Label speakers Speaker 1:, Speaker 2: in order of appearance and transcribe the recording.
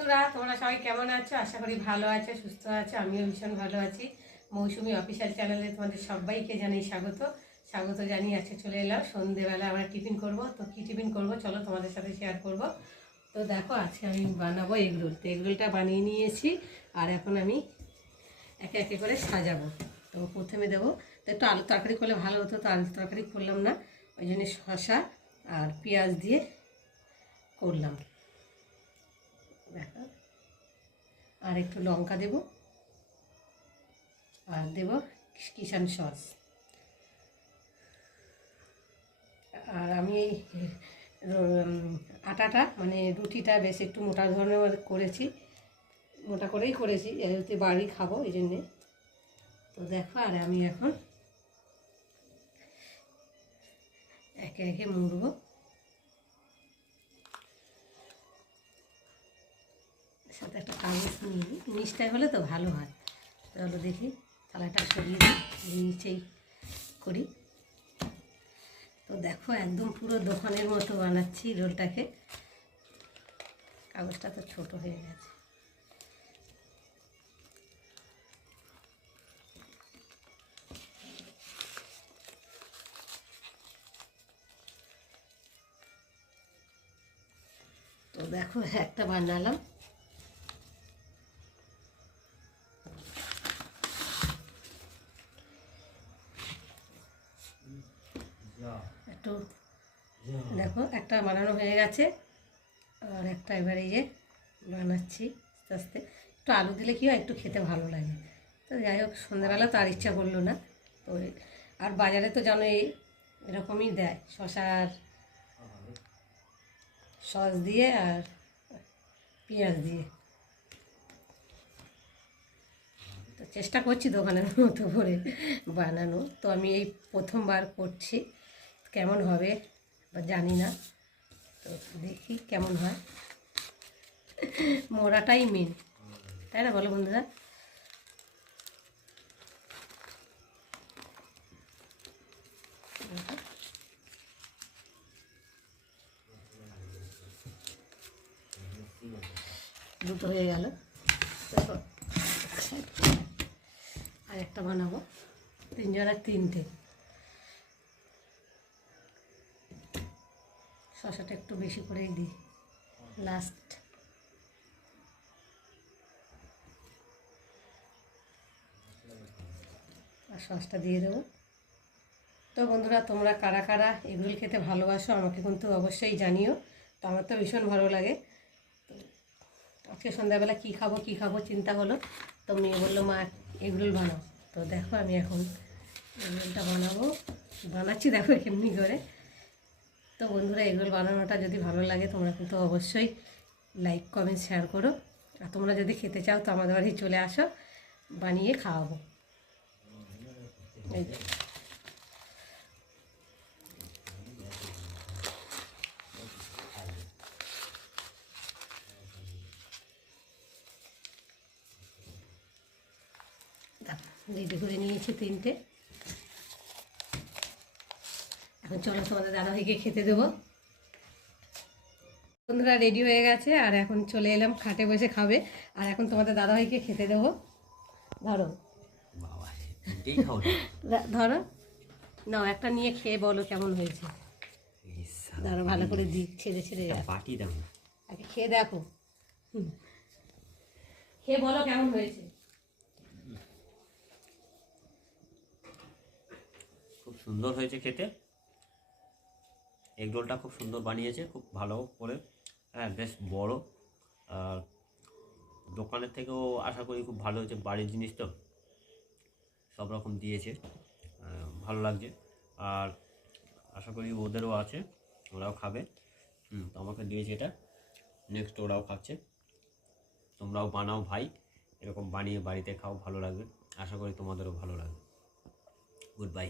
Speaker 1: বন্ধুরা, তোমরা সবাই কেমন আছো? আশা করি ভালো আছো, সুস্থ আছো, আমিও ভীষণ ভালো আছি। মৌসুমি অফিসিয়াল চ্যানেলে তোমাদের সবাইকে জানাই স্বাগত। স্বাগত জানিয়ে আজকে চলে এলাম। সন্ধেবেলা আমরা টিফিন করব। তো কী টিফিন করব? চলো তোমাদের সাথে শেয়ার করব। তো দেখো, আজকে আমি বানাবো এগরোল। তো এগরোলটা বানিয়ে নিয়েছি আর এখন আমি একে একে করে সাজাবো। তো প্রথমে দেবো, তো একটু আলু তরকারি করলে ভালো হতো, তো আলু তরকারি করলাম না। ওই জন্য শসা আর পেঁয়াজ দিয়ে করলাম। দেখো আর একটু লঙ্কা দেব। আর দেব কিষান সস। আর আমি এই আটাটা মানে রুটিটা বেশ একটু মোটা ধরনের করেছি। মোটা করেই করেছি এতে বাড়ি খাব এই জন্যে। তো দেখো, আর আমি এখন একে একে মুড়বো। সাথে একটা কাগজ নিয়ে নিই। হলে তো ভালো হয়। তাহলে দেখি থালাটা সরিয়ে দিই নিচেই করি। তো দেখো একদম পুরো দোকানের মতো বানাচ্ছি রোলটাকে। কাগজটা তো ছোট হয়ে গেছে। তো দেখো একটা বানালাম। একটু দেখো, একটা বানানো হয়ে গেছে। আর একটা এবারে ইয়ে বানাচ্ছি আস্তে আস্তে। একটু আলু দিলে কি হয়, একটু খেতে ভালো লাগে। তো যাই হোক, সন্ধ্যাবেলা তো আর ইচ্ছা করল না। তো আর বাজারে তো জানো এই এরকমই দেয় শশা আর সস দিয়ে আর পেঁয়াজ দিয়ে। তো চেষ্টা করছি দোকানের মতো করে বানানো তো আমি এই প্রথমবার করছি। কেমন হবে বা জানি না। তো দেখি কেমন হয়। মোড়াটাই মেন তাই না বলো বন্ধুরা? দুটো হয়ে গেল। দেখো আর একটা বানাবো। তিনজনের তিনটে। শশাটা একটু বেশি করেই দিই। লাস্ট আর সসটা দিয়ে দেবো। তো বন্ধুরা, তোমরা কারা কারা এগুলো খেতে ভালোবাসো আমাকে কিন্তু অবশ্যই জানিও। তো আমার তো ভীষণ ভালো লাগে। আজকে সন্ধ্যাবেলা কী খাব কী খাব চিন্তা হলো তো মেয়ে বলল, মা, এগরোল বানাও। তো দেখো আমি এখন এগরোলটা বানাবো। বানাচ্ছি দেখো কেমনি করে। তো বন্ধুরা এগরোল বানানোটা যদি ভালো লাগে, তোমরা কিন্তু অবশ্যই লাইক কমেন্ট শেয়ার করো। আর তোমরা যদি খেতে চাও, তো আমাদের বাড়ি চলে আসো, বানিয়ে খাওয়াবো। রেডি করে নিয়েছি তিনটে। এখন চলো তোমাদের দাদাভাইকে খেতে দেবো। বন্ধুরা রেডি হয়ে গেছে আর এখন চলে এলাম খাটে বসে খাবে। আর এখন তোমাদের দাদাভাইকে খেতে দেবো। ধরো।
Speaker 2: ধরো না।
Speaker 1: দা- একটা নিয়ে খেয়ে বলো কেমন হয়েছে। ধরো ভালো করে দিই ছেড়ে ছেড়ে
Speaker 2: পাটি দাও
Speaker 1: আগে খেয়ে দেখো। খেয়ে বলো কেমন হয়েছে।
Speaker 2: খুব সুন্দর হয়েছে খেতে। এগ রোলটা খুব সুন্দর বানিয়েছে, খুব ভালো করে। হ্যাঁ বেশ বড়। আর দোকানের থেকেও আশা করি খুব ভালো হয়েছে, বাড়ির জিনিস তো। সব রকম দিয়েছে ভালো লাগছে। আর আশা করি ওদেরও আছে, ওরাও খাবে। হুম, তো আমাকে দিয়েছে এটা। নেক্সট ওরাও খাচ্ছে। তোমরাও বানাও ভাই, এরকম বানিয়ে বাড়িতে খাও, ভালো লাগবে। আশা করি তোমাদেরও ভালো লাগবে। Good bye